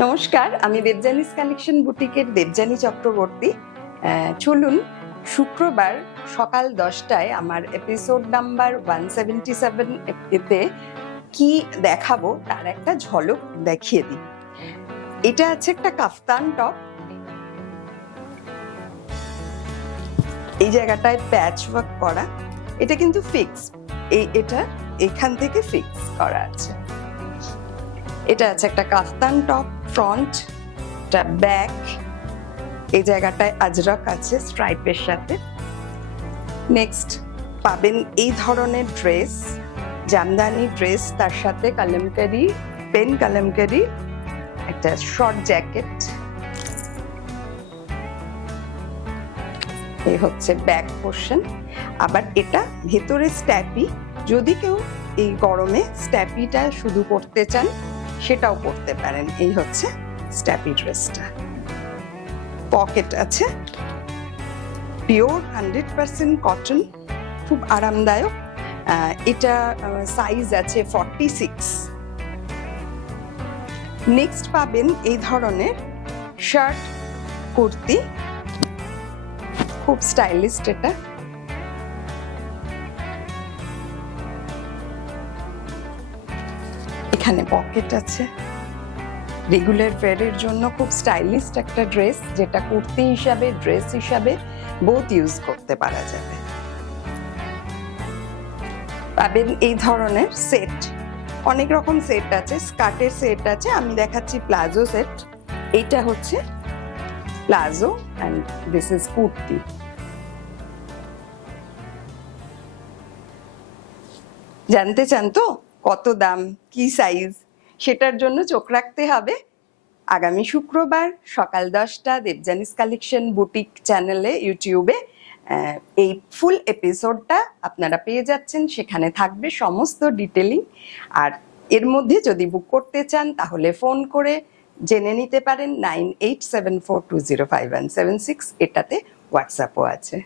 নমস্কার, আমি দেবযানীস কালেকশন বুটিকের দেবযানী চক্রবর্তী। চলুন শুক্রবার সকাল 10টায় আমার এপিসোড নাম্বার 177 এতে কি দেখাবো তার একটা ঝলক দেখিয়ে দিই। এটা আছে একটা কাফতান টপ। এই জায়গাটায় প্যাচ ওয়ার্ক করা, এটা কিন্তু ফিক্স, এটা এখান থেকে ফিক্স করা আছে। এটা আছে একটা কাফতান টপ, ফ্রন্ট, এটা ব্যাক, এই জায়গাটায় আজরক আছে স্ট্রাইপের সাথে। নেক্সট পাবেন এই ধরনের ড্রেস, জামদানি ড্রেস, তার সাথে কালামকারি, পেন কালামকারি, একটা শর্ট জ্যাকেট। এই হচ্ছে ব্যাক পোর্শন। আবার এটা ভেতরে স্ট্যাপি, যদি কেউ এই গরমে স্ট্যাপিটা শুধু পরতে চান সেটাও পরতে পারেন। এই হচ্ছে স্ট্যাপি ড্রেসটা। পকেট আছে, পিওর 100% কটন, খুব আরামদায়ক। এটা সাইজ আছে 46। নেক্সট পাবেন এই ধরনের শার্ট কুর্তি, খুব স্টাইলিস্ট। এটা এখানে পকেট আছে। রেগুলার ওয়্যারের জন্য খুব স্টাইলিস্ট একটা ড্রেস, যেটা কুর্তি হিসাবে ড্রেস হিসাবে বোথ ইউজ করতে পারা যাবে। পাবেন এই ধরনের সেট, অনেক রকম সেট আছে, স্কার্টের সেট আছে, আমি দেখাচ্ছি প্লাজো সেট। এইটা হচ্ছে palazzo and this is kurti. জানতে চান তো কত দাম, কি সাইজ, সেটার জন্য চোখ রাখতে হবে। আগামী শুক্রবার সকাল 10টা দেবযানীস কালেকশন বুটিক চ্যানেলে ইউটিউবে এই ফুল এপিসোডটা আপনারা পেয়ে যাচ্ছেন। সেখানে থাকবে সমস্ত ডিটেলিং। আর এর মধ্যে যদি বুক করতে চান তাহলে ফোন করে জেনে নিতে পারেন 9874205176, এটাতে হোয়াটসঅ্যাপও আছে।